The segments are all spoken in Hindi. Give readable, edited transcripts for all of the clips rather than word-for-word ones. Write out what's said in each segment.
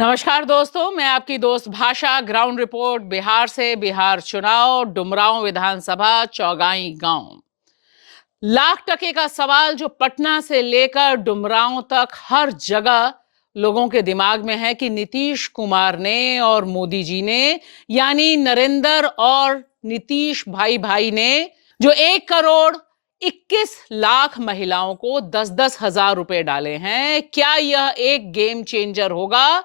नमस्कार दोस्तों, मैं आपकी दोस्त भाषा। ग्राउंड रिपोर्ट बिहार से। बिहार चुनाव, डुमरांव विधानसभा, चौगाई गांव। लाख टके का सवाल जो पटना से लेकर डुमरांव तक हर जगह लोगों के दिमाग में है कि नीतीश कुमार ने और मोदी जी ने, यानी नरेंद्र और नीतीश भाई भाई ने, जो 1 करोड़ 21 लाख महिलाओं को 10-10 हजार रुपए डाले हैं, क्या यह एक गेम चेंजर होगा?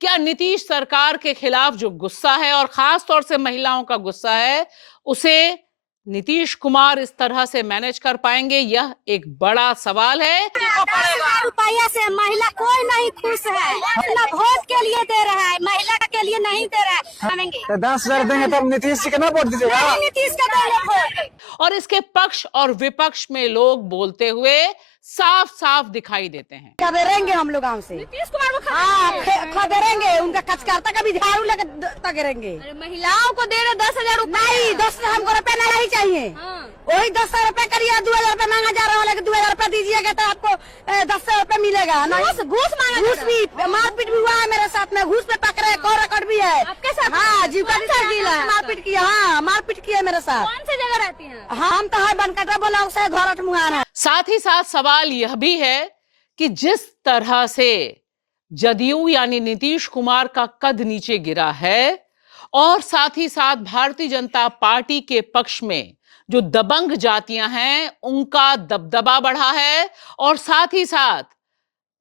क्या नीतीश सरकार के खिलाफ जो गुस्सा है और खास तौर से महिलाओं का गुस्सा है, उसे नीतीश कुमार इस तरह से मैनेज कर पाएंगे? यह एक बड़ा सवाल है। 10,000 रुपया से महिला कोई नहीं खुश है। अपना वोट के लिए दे रहा है, महिला के लिए नहीं दे रहा है। तो 10,000 देंगे तब नीतीश जी के ना वोट दीजिएगा? नीतीश का देंगे वोट। और इसके पक्ष और विपक्ष में लोग बोलते हुए साफ साफ दिखाई देते हैं। खदेड़ेंगे हम लोग गाँव से नीतीश कुमार को खदेड़ेंगे, उनका कचकर्ता का भी झाड़ू लेकर तगड़ेंगे। महिलाओं को दे रहे 10,000 रुपया। नहीं, 10 हमको रुपया नहीं चाहिए। वही 10,000 रुपया करिए, 2,000 रुपया मांगा जा रहा है। 2,000 रुपया दीजिएगा तो आपको 10,000 रुपया मिलेगा। घूस मांगा, घूस भी, मारपीट भी हुआ है मेरे साथ में। घूस पे पकड़े, को रिकॉर्ड भी है आपके साथ। हाँ, जीविका मारपीट किया। हाँ, मारपीट किया मेरे साथ। कौन सी जगह रहती है? हम तो है बनकटा ब्लॉक से, घोरट मुहान है। साथ ही साथ सवाल यह भी है कि जिस तरह से जदयू यानी नीतीश कुमार का कद नीचे गिरा है और साथ ही साथ भारतीय जनता पार्टी के पक्ष में जो दबंग जातियां हैं उनका दबदबा बढ़ा है, और साथ ही साथ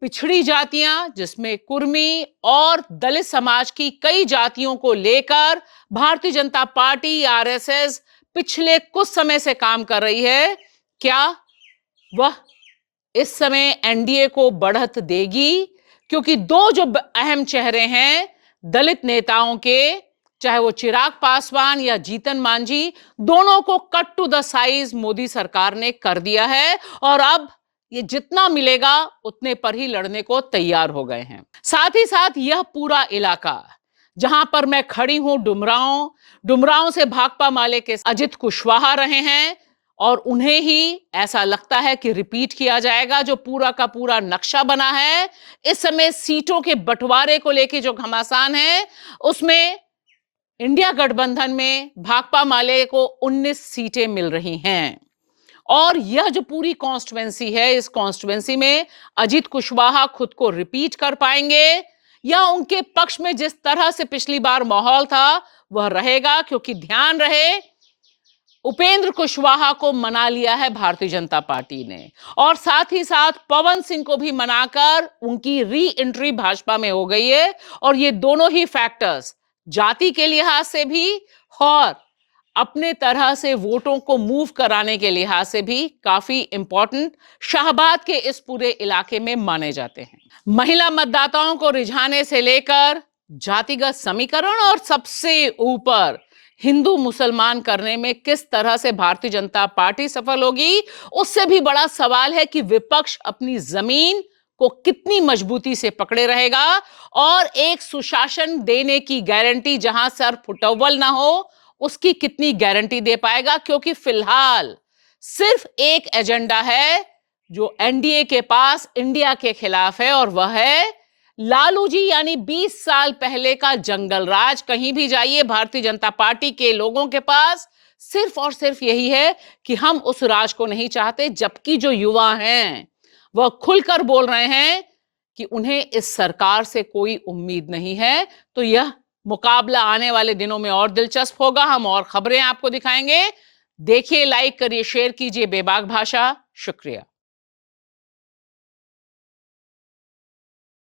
पिछड़ी जातियां जिसमें कुर्मी और दलित समाज की कई जातियों को लेकर भारतीय जनता पार्टी आरएसएस पिछले कुछ समय से काम कर रही है। क्या वह इस समय एनडीए को बढ़त देगी? क्योंकि दो जो अहम चेहरे हैं दलित नेताओं के, चाहे वो चिराग पासवान या जीतन मांझी, दोनों को cut to the size Modi सरकार ने कर दिया है और अब ये जितना मिलेगा उतने पर ही लड़ने को तैयार हो गए हैं। साथ ही साथ यह पूरा इलाका जहां पर मैं खड़ी हूं, डुमरांव से भाकपा माले के अजित कुशवाहा रहे हैं और उन्हें ही ऐसा लगता है कि रिपीट किया जाएगा। जो पूरा का पूरा नक्शा बना है इस समय सीटों के बंटवारे को लेकर, जो घमासान है उसमें इंडिया गठबंधन में भाकपा माले को 19 सीटें मिल रही हैं और यह जो पूरी कॉन्स्टिट्यूएंसी है, इस कॉन्स्टिट्यूएंसी में अजित कुशवाहा खुद को रिपीट कर पाएंगे या उनके पक्ष में जिस तरह से पिछली बार माहौल था वह रहेगा? क्योंकि ध्यान रहे, उपेंद्र कुशवाहा को मना लिया है भारतीय जनता पार्टी ने और साथ ही साथ पवन सिंह को भी मनाकर उनकी री एंट्री भाजपा में हो गई है। और ये दोनों ही फैक्टर्स जाति के लिहाज से भी और अपने तरह से वोटों को मूव कराने के लिहाज से भी काफी इंपॉर्टेंट शाहबाद के इस पूरे इलाके में माने जाते हैं। महिला मतदाताओं को रिझाने से लेकर जातिगत समीकरण और सबसे ऊपर हिंदू मुसलमान करने में किस तरह से भारतीय जनता पार्टी सफल होगी, उससे भी बड़ा सवाल है कि विपक्ष अपनी जमीन को कितनी मजबूती से पकड़े रहेगा और एक सुशासन देने की गारंटी जहां सर फुटअव्वल ना हो उसकी कितनी गारंटी दे पाएगा। क्योंकि फिलहाल सिर्फ एक एजेंडा है जो एनडीए के पास इंडिया के खिलाफ है और वह है लालू जी, यानी 20 साल पहले का जंगल राज। कहीं भी जाइए भारतीय जनता पार्टी के लोगों के पास सिर्फ और सिर्फ यही है कि हम उस राज को नहीं चाहते, जबकि जो युवा हैं वह खुलकर बोल रहे हैं कि उन्हें इस सरकार से कोई उम्मीद नहीं है। तो यह मुकाबला आने वाले दिनों में और दिलचस्प होगा। हम और खबरें आपको दिखाएंगे। देखिए, लाइक करिए, शेयर कीजिए बेबाक भाषा। शुक्रिया।